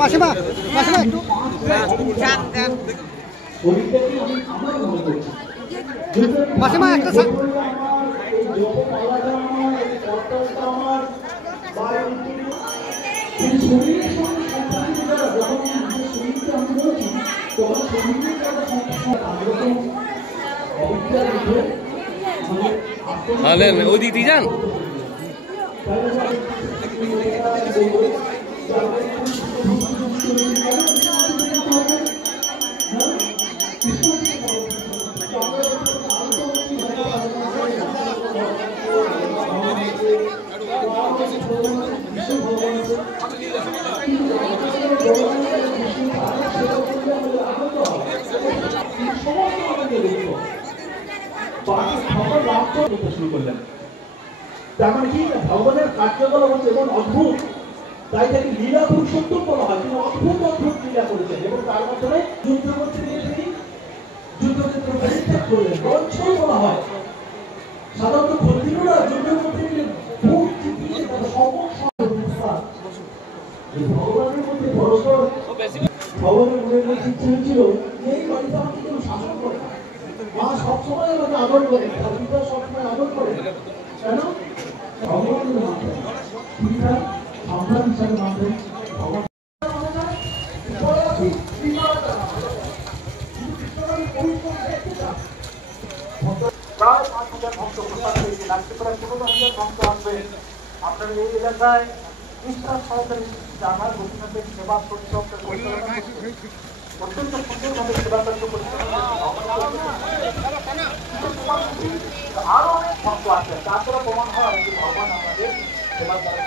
মাসিমা মাসিমা একটু মাসিমা একটা ওই দিদি যান শুরু করলেন তার মানে কি ভগবানের কার্যকলাপ হচ্ছে এমন অদ্ভুত, তাই তাকে লীলা পুরুষোত্তম বলা হয়। তিনি অদ্ভুত অদ্ভুত লীলা করেছেন এবং তার মাধ্যমে যুদ্ধ করতে গিয়ে তিনি যুদ্ধক্ষেত্র পরিত্যাগ করলেন। রঞ্চল বলা হয় সাধারণত ক্ষত্রিয়রা যুদ্ধ করতে গেলে ভোগ চিন্তিয়ে তারা ভগবানের মধ্যে পরস্পর ভগবানের মনের মধ্যে ইচ্ছে হয়েছিল এই বাড়িতে আমাকে কেউ শাসন করে না, মা সবসময় আমাকে আদর করে, তার পিতা সবসময় আদর করে, কেন ভগবানের মানবেন পিতা সম্রাট হিসাবে মানবেন ভগবান। প্রায় 5,000 ভক্ত প্রস্তাব হয়েছে, আজকে প্রায় 15,000 ভক্ত আসবে। আপনার এই এলাকায় বিশ্বাস সহকারে জানার গোপীনাথের সেবা পরিচর্যা অত্যন্ত সুন্দরভাবে সেবা কার্য আরো অনেক ভক্ত আছে, তাছাড়া প্রমাণ হয় যে ভগবান আমাদের সেবা দ্বারা